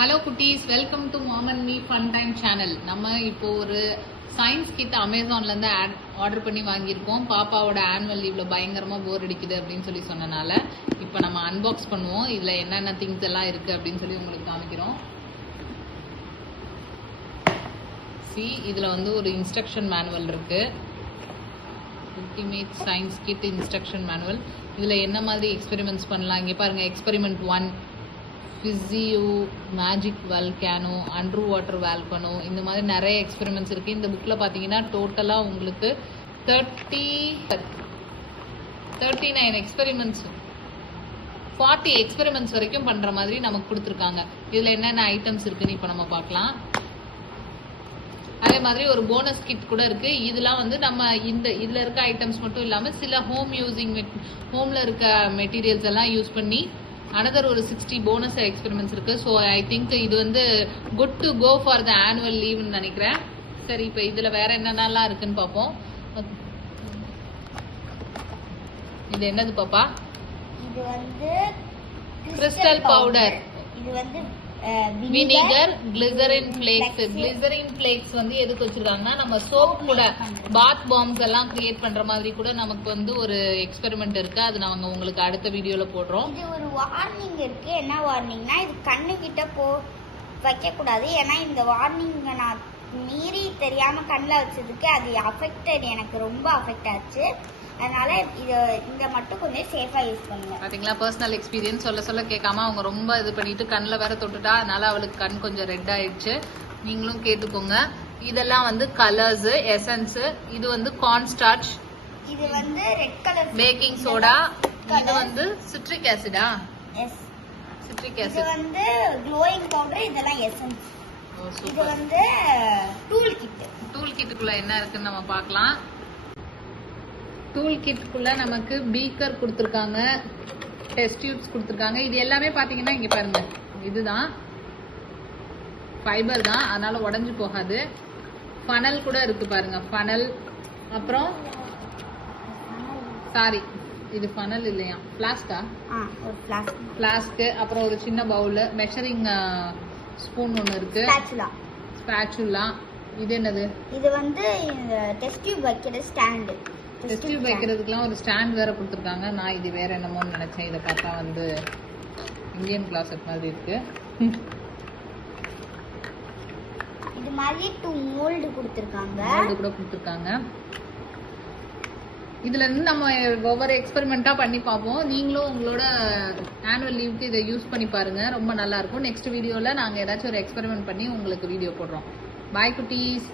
Hello குட்டீஸ், welcome to mom and me fun time channel. நம்ம இப்போ ஒரு சயின்ஸ் கிட் அமேசான்லேருந்து ஆர்டர் பண்ணி வாங்கியிருக்கோம். பாப்பாவோட ஆனுவல் லீவ்ல பயங்கரமாக போர் அடிக்குது அப்படின்னு சொல்லி சொன்னனால இப்போ நம்ம அன்பாக்ஸ் பண்ணுவோம். இதில் என்னென்ன திங்ஸ் எல்லாம் இருக்குது அப்படின்னு சொல்லி உங்களுக்கு காமிக்கிறோம். இதில் வந்து ஒரு இன்ஸ்ட்ரக்ஷன் மேனுவல் இருக்குது. Ultimate science kit instruction manual. இதில் என்ன மாதிரி எக்ஸ்பெரிமெண்ட்ஸ் பண்ணலாம் இங்கே பாருங்கள். எக்ஸ்பெரிமெண்ட் 1 ஃபிசியோ, magic volcano, under water volcano, இந்த மாதிரி நிறைய எக்ஸ்பெரிமெண்ட்ஸ் இருக்குது. இந்த புக்கில் பார்த்தீங்கன்னா டோட்டலாக உங்களுக்கு 39 எக்ஸ்பெரிமெண்ட்ஸ் 40 எக்ஸ்பெரிமெண்ட்ஸ் வரைக்கும் பண்ணுற மாதிரி நமக்கு கொடுத்துருக்காங்க. இதில் என்னென்ன ஐட்டம்ஸ் இருக்குன்னு இப்போ நம்ம பார்க்கலாம். அதே மாதிரி ஒரு போனஸ் கிட் கூட இருக்குது. இதெல்லாம் வந்து நம்ம இதில் இருக்க ஐட்டம்ஸ் மட்டும் இல்லாமல் சில ஹோமில் இருக்க மெட்டீரியல்ஸ் எல்லாம் யூஸ் பண்ணி another ஒரு 60 போனஸ் எக்ஸ்பெரிமெண்ட்ஸ் இருக்கு. ஸோ ஐ திங்க் இது வந்து good to go for the annual லீவ்னு நினைக்கிறேன். சரி, இப்போ இதில் வேற என்னென்னலாம் இருக்குன்னு பார்ப்போம். இது என்னது பாப்பா? இது வந்து கிறிஸ்டல் பவுடர். இது வந்து வினிகர், கிளிசரின் ஃபிளேக்ஸ் வந்து எதுக்கு வச்சிருக்காங்கன்னா நம்ம சோப் கூட பாத் பாம்ஸ் எல்லாம் கிரியேட் பண்ற மாதிரி கூட நமக்கு வந்து ஒரு எக்ஸ்பெரிமெண்ட் இருக்கு. அது நாங்க உங்களுக்கு அடுத்த வீடியோல போடுறோம். இது ஒரு வார்னிங் இருக்கு. என்ன வார்னிங்னா, இது கண்ணு கிட்ட வைக்க கூடாது. ஏன்னா இந்த வார்னிங்க நான் மீறி தெரியாம கண்ணில் வச்சதுக்கு அது எனக்கு ரொம்ப அஃபெக்ட் ஆச்சு. அதனால இதை மட்டும் கொஞ்சம் சேஃபா யூஸ் பண்ணுங்க. பாத்தீங்களா, பர்சனல் எக்ஸ்பீரியன்ஸ் சொல்ல கேட்காம அவங்க ரொம்ப இது பண்ணிட்டு கண்ணில் வேற தொட்டுட்டா. அதனால அவளுக்கு கண் கொஞ்சம் ரெட் ஆயிடுச்சு. நீங்களும் கேட்டுக்கோங்க. இதெல்லாம் வந்து கலர்ஸ், எசன்ஸ். இது வந்து கார்ன் ஸ்டார்ச். இது வந்து ரெட் கலர் பேக்கிங் சோடா. இது வந்து சிட்ரிக் ஆசிடா? Yes, citric acid. இது வந்து க்ளோயிங் பவுடர். இதெல்லாம் எசன்ஸ். இது வந்து டூல் கிட்டுக்குள்ள என்ன இருக்குன்னு நம்ம பார்க்கலாம். டூல் கிட்டுக்குள்ள நமக்கு பீக்கர் கொடுத்துருக்காங்க, டெஸ்ட் டியூப்ஸ் கொடுத்துருக்காங்க. இது எல்லாமே பாத்தீங்கன்னா இங்க பாருங்க, இதுதான் ஃபைபர் தான், அதனால உடஞ்சு போகாது. ஃபனல் கூட இருக்கு பாருங்க, ஃபனல். அப்புறம் சாரி, இது ஃபனல் இல்லையா, ஃபிளாஸ்கா? ஃபிளாஸ்க். அப்புறம் ஒரு சின்ன பவுல், மெஷரிங் ஸ்பூன் ஒன்று இருக்கு, ஸ்பாச்சுலா. இது என்னது? இது வந்து டெஸ்ட் டியூப் வைக்கிற ஸ்டாண்ட். டெஸ்ட் டியூப் வைக்கிறதுக்குலாம் ஒரு ஸ்டாண்ட் வேற கொடுத்துருக்காங்க. நான் இது வேற என்னமோன்னு நினைச்சேன். இதை பார்த்தா வந்து இந்தியன் கிளாசட் மாதிரி இருக்கு. இது மாதிரி 2 மோல்டு கொடுத்துருக்காங்க. மோல்டு கூட கொடுத்துருக்காங்க. இதுல இருந்து நம்ம ஒவ்வொரு எக்ஸ்பெரிமெண்டா பண்ணி பார்ப்போம். நீங்களும் உங்களோட ஆனுவல் லீவுக்கு இதை யூஸ் பண்ணி பாருங்க, ரொம்ப நல்லா இருக்கும். நெக்ஸ்ட் வீடியோல நாங்க ஏதாச்சும் ஒரு எக்ஸ்பெரிமெண்ட் பண்ணி உங்களுக்கு வீடியோ போடுறோம். பாய் குட்டீஸ்.